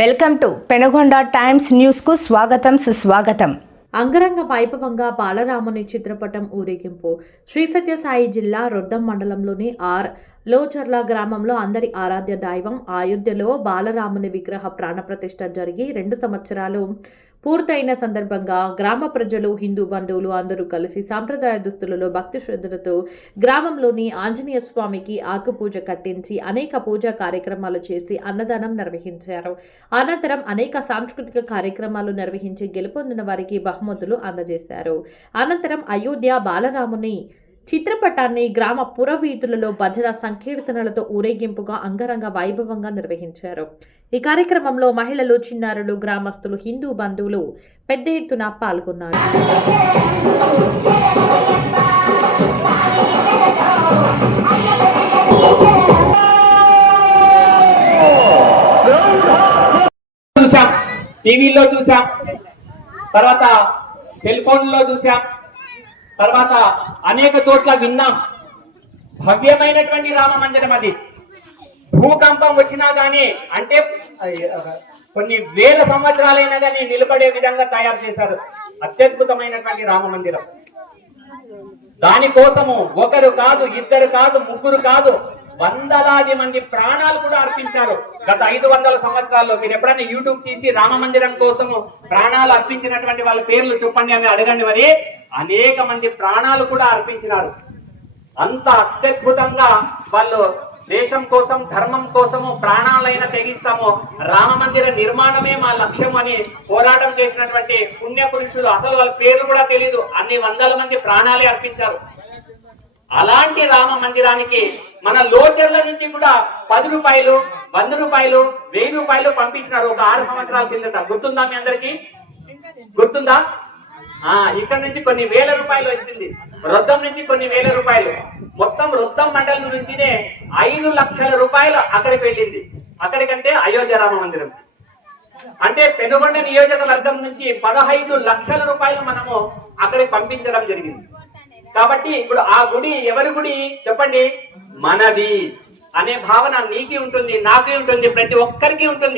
Welcome to Penugonda Times News కు స్వాగతం సుస్వాగతం. అంగరంగ వైభవంగా బాలరాముని చిత్రపటం ఊరేగింపు శ్రీ సత్యసాయి జిల్లా రొద్దం మండలంలోని లోచర్ల గ్రామంలో అందరి ఆరాధ్య దైవం అయోధ్యలో బాలరాముని విగ్రహ ప్రాణప్రతిష్ఠ జరిగి 2 సంవత్సరాలు పూర్తయిన సందర్భంగా గ్రామ ప్రజలు, హిందూ బంధువులు అందరూ కలిసి సాంప్రదాయ దుస్తులలో భక్తి శ్రద్ధలతో గ్రామంలోని ఆంజనేయ స్వామికి ఆకుపూజ కట్టించి అనేక పూజా కార్యక్రమాలు చేసి అన్నదానం నిర్వహించారు. అనంతరం అనేక సాంస్కృతిక కార్యక్రమాలు నిర్వహించి గెలుపొందిన వారికి బహుమతులు అందజేశారు. అనంతరం అయోధ్య బాలరాముని చిత్రపటాన్ని గ్రామ పురవీధులలో భజన సంకీర్తనలతో ఊరేగింపుగా అంగరంగ వైభవంగా నిర్వహించారు. ఈ కార్యక్రమంలో మహిళలు, చిన్నారులు, గ్రామస్తులు, హిందూ బంధువులు పెద్ద ఎత్తున పాల్గొన్నారు. చూసాం, టీవీలో చూసాం, తర్వాత సెల్ ఫోన్లో చూసాం, తర్వాత అనేక చోట్ల విన్నాం. భవ్యమైనటువంటి రామ మందిరం అది. భూకంపం వచ్చినా గానీ, అంటే కొన్ని వేల సంవత్సరాలైనా కానీ నిలబడే విధంగా తయారు చేశారు అత్యద్భుతమైనటువంటి రామ మందిరం. దానికోసము ఒకరు కాదు, ఇద్దరు కాదు, ముగ్గురు కాదు, వందలాది మంది ప్రాణాలు కూడా అర్పించారు గత 500 సంవత్సరాల్లో. మీరు ఎప్పుడైనా యూట్యూబ్ తీసి రామ మందిరం కోసము ప్రాణాలు అర్పించినటువంటి వాళ్ళ పేర్లు చెప్పండి అని అడగండి. మరి అనేక మంది ప్రాణాలు కూడా అర్పించినారు. అంత అత్యద్భుతంగా వాళ్ళు దేశం కోసం, ధర్మం కోసము ప్రాణాలైనా తెగిస్తాము, రామ మందిర నిర్మాణమే మా లక్ష్యం అని పోరాటం చేసినటువంటి పుణ్య పురుషులు. అసలు వాళ్ళ పేర్లు కూడా తెలీదు, అన్ని వందల మంది ప్రాణాలే అర్పించారు. అలాంటి రామ మందిరానికి మన లోచర్ల నుంచి కూడా 10 రూపాయలు, 100 రూపాయలు, 1000 రూపాయలు పంపించినారు ఒక 6 సంవత్సరాల కిందట. గుర్తుందా మీ అందరికి? గుర్తుందా? ఇక్కడ నుంచి కొన్ని వేల రూపాయలు వచ్చింది, రొద్దం నుంచి కొన్ని వేల రూపాయలు, మొత్తం రొద్దం మండలం నుంచినే 5 లక్షల రూపాయలు అక్కడికి వెళ్ళింది. అక్కడికంటే అయోధ్య రామ మందిరం అంటే పెనుగొండ నియోజకవర్గం నుంచి 15 లక్షల రూపాయలు మనము అక్కడికి పంపించడం జరిగింది. కాబట్టి ఇప్పుడు ఆ గుడి ఎవరి గుడి చెప్పండి? మనది అనే భావన నీకి ఉంటుంది, నాకే ఉంటుంది, ప్రతి ఒక్కరికి ఉంటుంది.